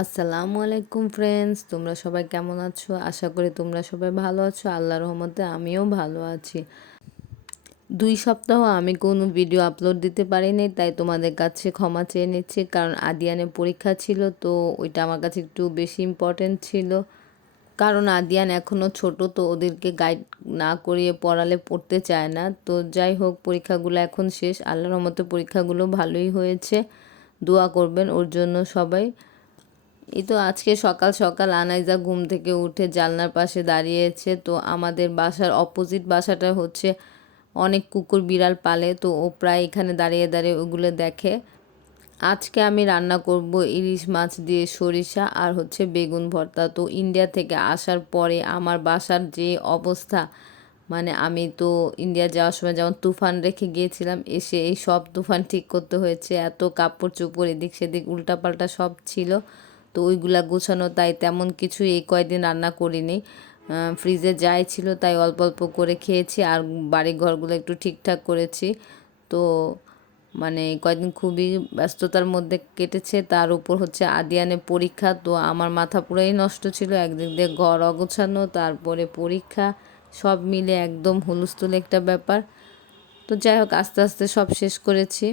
আসসালামু আলাইকুম ফ্রেন্ডস, তোমরা সবাই কেমন আছো? আশা করি তোমরা সবাই ভালো আছো। আল্লাহর রহমতে আমিও ভালো আছি। 2 সপ্তাহ আমি কোনো ভিডিও আপলোড দিতে পারিনি, তাই তোমাদের কাছে ক্ষমা চেয়ে নিচ্ছি। কারণ আদিয়ানের পরীক্ষা ছিল, তো ওইটা আমার কাছে একটু বেশি ইম্পর্টেন্ট ছিল। কারণ আদিয়ান এখনও ছোট, তো ওদেরকে গাইড না করিয়ে পড়ালে পড়তে চায় না। তো যাই হোক, পরীক্ষাগুলো এখন শেষ। আল্লাহর রহমতে পরীক্ষাগুলো ভালোই হয়েছে। দোয়া করবেন ওর জন্য সবাই। এই তো আজকে সকাল সকাল আনাইজা ঘুম থেকে উঠে জানলার পাশে দাঁড়িয়েছে। তো আমাদের বাসার অপোজিট বাসাটা হচ্ছে অনেক কুকুর বিড়াল পালে, তো ও প্রায় এখানে দাঁড়িয়ে দাঁড়িয়ে ওগুলো দেখে। আজকে আমি রান্না করব ইলিশ মাছ দিয়ে সরিষা আর হচ্ছে বেগুন ভর্তা। তো ইন্ডিয়া থেকে আসার পরে আমার বাসার যে অবস্থা, মানে আমি তো ইন্ডিয়া যাওয়ার সময় যেমন তুফান রেখে গিয়েছিলাম, এসে এই সব তুফান ঠিক করতে হয়েছে। এত কাপড় চোপড় এদিক সেদিক উল্টাপাল্টা সব ছিল, তো ওইগুলা গোছানো। তাই তেমন কিছু এই কয়দিন রান্না করিনি। ফ্রিজে যাই ছিল তাই অল্প অল্প করে খেয়েছি, আর বাড়ি ঘরগুলো একটু ঠিকঠাক করেছি। তো মানে কয়েকদিন খুবই ব্যস্ততার মধ্যে কেটেছে। তার উপর হচ্ছে আদিয়ানের পরীক্ষা, তো আমার মাথা পুরাই নষ্ট ছিল। একদিক দিয়ে ঘর অগোছানো, তারপরে পরীক্ষা, সব মিলে একদম হুলস্থুল একটা ব্যাপার। তো যাই হোক, আস্তে আস্তে সব শেষ করেছি।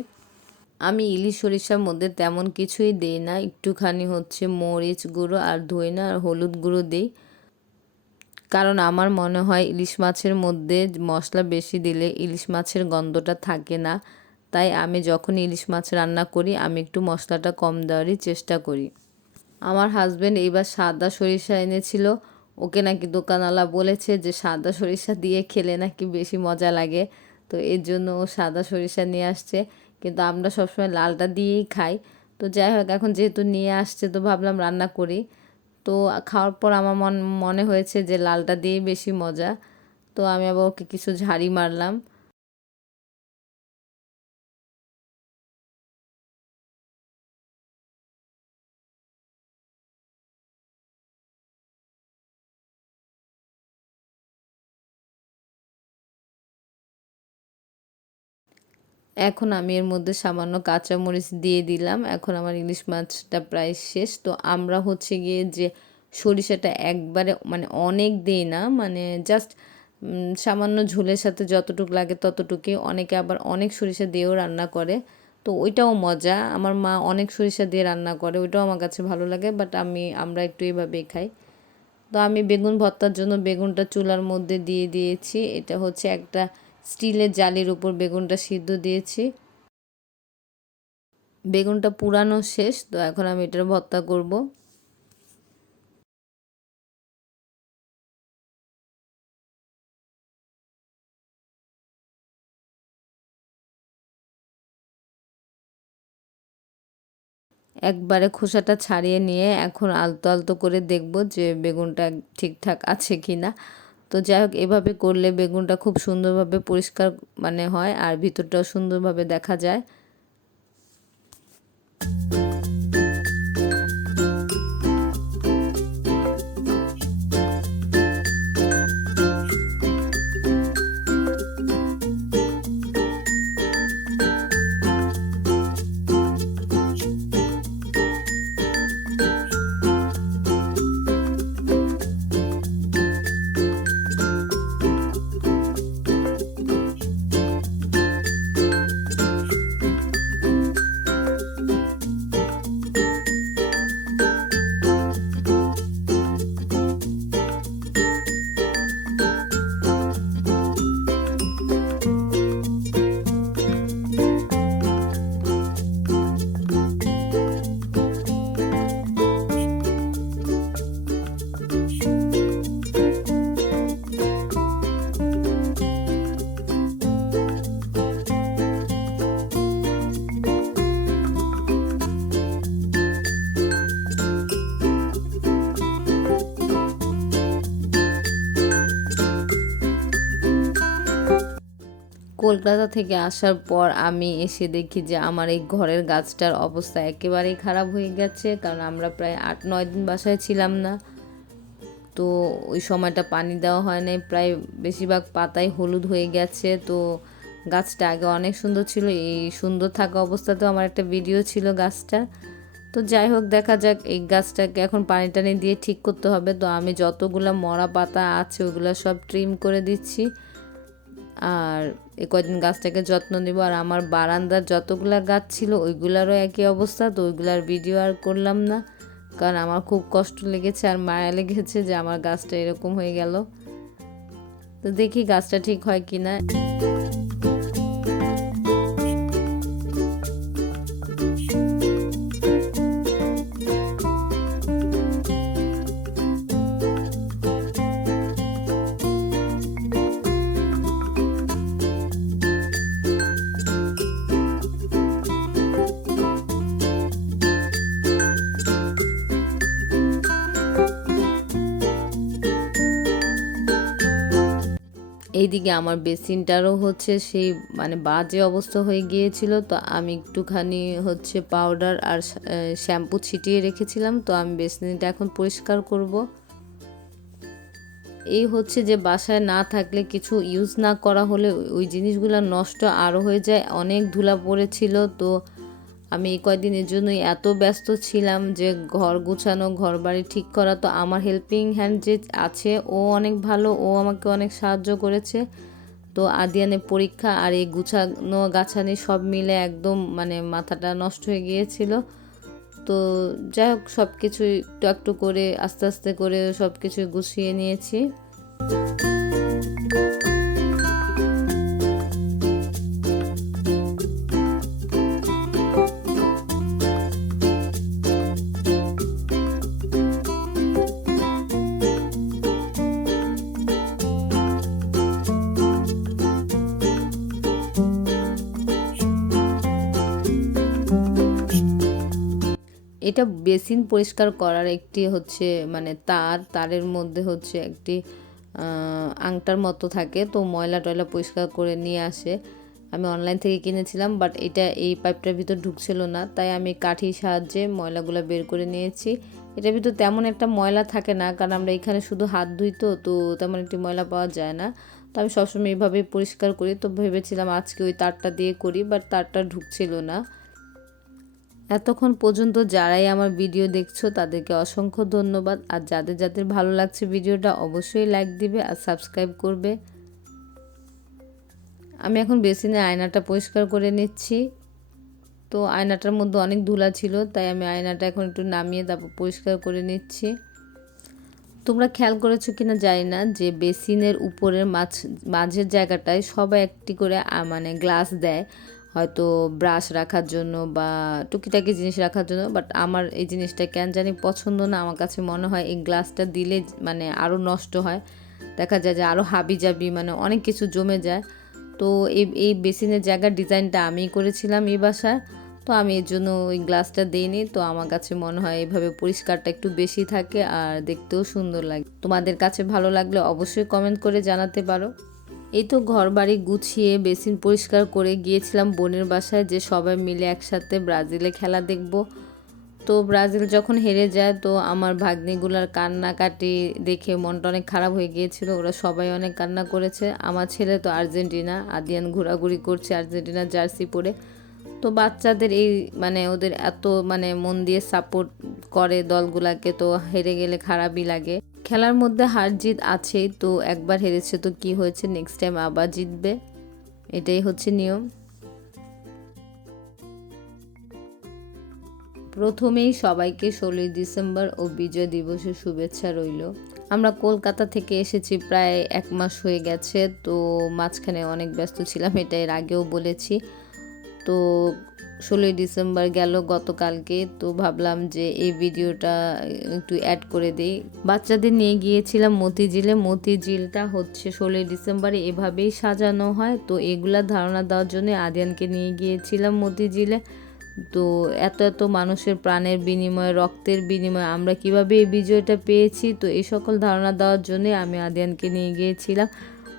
আমি ইলিশ সরিষার মধ্যে তেমন কিছুই দিই না, একটুখানি হচ্ছে মরিচ গুঁড়ো আর ধইনা আর হলুদ গুঁড়ো দিই। কারণ আমার মনে হয় ইলিশ মাছের মধ্যে মশলা বেশি দিলে ইলিশ মাছের গন্ধটা থাকে না। তাই আমি যখন ইলিশ মাছ রান্না করি আমি একটু মশলাটা কম দেওয়ারই চেষ্টা করি। আমার হাজব্যান্ড এইবার সাদা সরিষা এনেছিল। ওকে নাকি দোকানওয়ালা বলেছে যে সাদা সরিষা দিয়ে খেলে নাকি বেশি মজা লাগে, তো এর জন্য ও সাদা সরিষা নিয়ে আসছে। কিন্তু আমরা সবসময় লালটা দিয়েই খাই। তো যাই হোক, এখন যেহেতু নিয়ে আসছে তো ভাবলাম রান্না করি। তো খাওয়ার পর আমার মনে হয়েছে যে লালটা দিয়েই বেশি মজা। তো আমি আবার ওকে কিছু ঝাড়ি মারলাম। এখন আমি এর মধ্যে সামান্য কাঁচামরিচ দিয়ে দিলাম। এখন আমার ইলিশ মাছটা প্রায় শেষ। তো আমরা হচ্ছে গিয়ে যে সরিষাটা একবারে মানে অনেক দিই না, মানে জাস্ট সামান্য ঝোলের সাথে যতটুকু লাগে ততটুকুই। অনেকে আবার অনেক সরিষা দিয়েও রান্না করে, তো ওইটাও মজা। আমার মা অনেক সরিষা দিয়ে রান্না করে, ওইটাও আমার কাছে ভালো লাগে, বাট আমরা একটু এইভাবেই খাই। তো আমি বেগুন ভর্তার জন্য বেগুনটা চুলার মধ্যে দিয়ে দিয়েছি। এটা হচ্ছে একটা স্টিলের জালির উপর বেগুনটা সিদ্ধ দিয়েছি। বেগুনটা পুরানো শেষ, তো এখন আমি এটার ভর্তা করব। একবারে খোসাটা ছাড়িয়ে নিয়ে এখন আলতো আলতো করে দেখব যে বেগুনটা ঠিকঠাক আছে কি না। তো যাই হোক, এভাবে করলে বেগুনটা খুব সুন্দরভাবে পরিষ্কার মানে হয়, আর ভিতরটাও সুন্দরভাবে দেখা যায়। কলকাতা থেকে আসার পর আমি এসে দেখি যে আমার এই ঘরের গাছটার অবস্থা একেবারেই খারাপ হয়ে গেছে। কারণ আমরা প্রায় 8-9 দিন বাসায় ছিলাম না, তো ওই সময়টা পানি দেওয়া হয় নাই। প্রায় বেশিরভাগ পাতাই হলুদ হয়ে গেছে। তো গাছটা আগে অনেক সুন্দর ছিল, এই সুন্দর থাকা অবস্থাতেও আমার একটা ভিডিও ছিল গাছটা। তো তো যাই হোক, দেখা যাক। এই গাছটাকে এখন পানি টানি দিয়ে ঠিক করতে হবে। তো আমি যতগুলো মরা পাতা আছে ওগুলো সব ট্রিম করে দিচ্ছি, আর এই কয়দিন গাছটাকে যত্ন নেব। আর আমার বারান্দার যতগুলা গাছ ছিল ওইগুলারও একই অবস্থা। তো ওইগুলার ভিডিও আর করলাম না, কারণ আমার খুব কষ্ট লেগেছে আর মায়া লেগেছে যে আমার গাছটা এরকম হয়ে গেল। তো দেখি গাছটা ঠিক হয় কিনা। এইদিকে আমার বেসিনটারও হচ্ছে সেই মানে বাজে অবস্থা হয়ে গিয়েছিল। তো আমি একটুখানি হচ্ছে পাউডার আর শ্যাম্পু ছিটিয়ে রেখেছিলাম। তো আমি বেসিনটা এখন পরিষ্কার করব। এই হচ্ছে যে বাসায় না থাকলে কিছু ইউজ না করা হলে ওই জিনিসগুলো নষ্ট আরও হয়ে যায়। অনেক ধুলা পড়েছিল। তো আমি এই কয়দিনের জন্যই এত ব্যস্ত ছিলাম যে ঘর গুছানো, ঘর বাড়ি ঠিক করা। তো আমার হেল্পিং হ্যান্ড যে আছে ও অনেক ভালো, ও আমাকে অনেক সাহায্য করেছে। তো আদিয়ানের পরীক্ষা আর এই গুছানো গাছানি সব মিলে একদম মানে মাথাটা নষ্ট হয়ে গিয়েছিল। তো যাই হোক, সব কিছু একটু একটু করে আস্তে আস্তে করে সব কিছু গুছিয়ে নিয়েছি। এটা বেসিন পরিষ্কার করার একটি হচ্ছে মানে তারের মধ্যে হচ্ছে একটি আংটার মতো থাকে। তো ময়লা টয়লা পরিষ্কার করে নিয়ে আসে। আমি অনলাইন থেকে কিনেছিলাম, বাট এটা এই পাইপটার ভিতর ঢুকছিল না, তাই আমি কাঠির সাহায্যে ময়লাগুলো বের করে নিয়েছি। এটার ভিতর তেমন একটা ময়লা থাকে না, কারণ আমরা এখানে শুধু হাত ধুই, তো তেমন একটি ময়লা পাওয়া যায় না। তো আমি সবসময় এইভাবেই পরিষ্কার করি। তো ভেবেছিলাম আজকে ওই তারটা দিয়ে করি, বাট তারটা ঢুকছিল না। এতক্ষণ পর্যন্ত যারাই আমার ভিডিও দেখছো তাদেরকে অসংখ্য ধন্যবাদ। আর যাদের যাদের ভালো লাগছে ভিডিওটা অবশ্যই লাইক দিবে আর সাবস্ক্রাইব করবে। আমি এখন বেসিনে আয়নাটা পরিষ্কার করে নিচ্ছি। তো আয়নাটার মধ্যে অনেক ধুলা ছিল, তাই আমি আয়নাটা এখন একটু নামিয়ে তারপর পরিষ্কার করে নিচ্ছি। তোমরা খেয়াল করেছো কিনা জানি না যে বেসিনের উপরের মাঝের জায়গাটায় সবাই একটি করে মানে গ্লাস দেয়, হয়তো ব্রাশ রাখার জন্য বা টুকিটাকি জিনিস রাখার জন্য। বাট আমার এই জিনিসটা কেন জানি পছন্দ না। আমার কাছে মনে হয় এই গ্লাসটা দিলে মানে আরও নষ্ট হয়, দেখা যায় যে আরও হাবি জাবি মানে অনেক কিছু জমে যায়। তো এই বেসিনের জায়গার ডিজাইনটা আমিই করেছিলাম এই বাসার। তো আমি এর জন্য ওই গ্লাসটা দিইনি। তো আমার কাছে মনে হয় এইভাবে পরিষ্কারটা একটু বেশি থাকে আর দেখতেও সুন্দর লাগে। তোমাদের কাছে ভালো লাগলে অবশ্যই কমেন্ট করে জানাতে পারো। এই তো ঘর বাড়ি গুছিয়ে বেসিন পরিষ্কার করে গিয়েছিলাম বোনের বাসায়, যে সবাই মিলে একসাথে ব্রাজিলে খেলা দেখব। তো ব্রাজিল যখন হেরে যায় তো আমার ভাগ্নিগুলার কান্নাকাটি দেখে মনটা অনেক খারাপ হয়ে গিয়েছিল। ওরা সবাই অনেক কান্না করেছে। আমার ছেলে তো আর্জেন্টিনা, আদিয়ান ঘোরাঘুরি করছে আর্জেন্টিনার জার্সি পরে। তো বাচ্চাদের এই মানে ওদের এত মানে মন দিয়ে সাপোর্ট করে দলগুলাকে, তো হেরে গেলে খারাপই লাগে। খেলার মধ্যে হার জিত আছেই, তো একবার হেরেছে তো কি হয়েছে, নেক্সট টাইম আবার জিতবে, এটাই হচ্ছে নিয়ম। প্রথমেই সবাইকে 16ই ডিসেম্বর ও বিজয় দিবসের শুভেচ্ছা রইল। আমরা কলকাতা থেকে এসেছি প্রায় 1 মাস হয়ে গেছে। তো মাঝখানে অনেক ব্যস্ত ছিলাম, এটা এর আগেও বলেছি। তো 16ই ডিসেম্বর গেল গতকালকে। তো ভাবলাম যে এই ভিডিওটা একটু অ্যাড করে দিই। বাচ্চাদের নিয়ে গিয়েছিলাম মতিঝিলে। মতিঝিলটা হচ্ছে 16ই ডিসেম্বরে এভাবেই সাজানো হয়। তো এগুলা ধারণা দেওয়ার জন্য আদিয়ানকে নিয়ে গিয়েছিলাম মতিঝিলে। তো এত এত মানুষের প্রাণের বিনিময়ে, রক্তের বিনিময়ে আমরা কিভাবে এই বিজয়টা পেয়েছি, তো এই সকল ধারণা দেওয়ার জন্য আমি আদিয়ানকে নিয়ে গিয়েছিলাম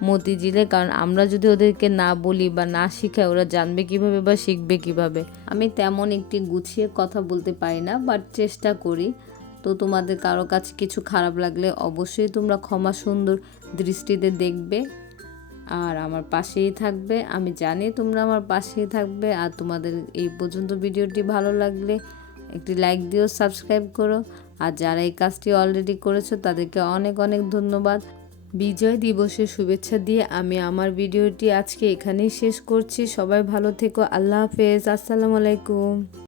মতিঝিলে। কারণ আমরা যদি ওদেরকে না বলি বা না শিখাই, ওরা জানবে কিভাবে বা শিখবে কিভাবে। আমি তেমন একটি গুছিয়ে কথা বলতে পারি না, বাট চেষ্টা করি। তো তোমাদের কারো কাছে কিছু খারাপ লাগলে অবশ্যই তোমরা ক্ষমা সুন্দর দৃষ্টিতে দেখবে আর আমার পাশেই থাকবে। আমি জানি তোমরা আমার পাশেই থাকবে। আর তোমাদের এই পর্যন্ত ভিডিওটি ভালো লাগলে একটি লাইক দিও, সাবস্ক্রাইব করো। আর যারা এই কাজটি অলরেডি করেছো তাদেরকে অনেক অনেক ধন্যবাদ। বিজয় দিবসের শুভেচ্ছা দিয়ে আমি আমার ভিডিওটি আজকে এখানেই শেষ করছি। সবাই ভালো থেকো। আল্লাহ হাফেজ। আসসালামু আলাইকুম।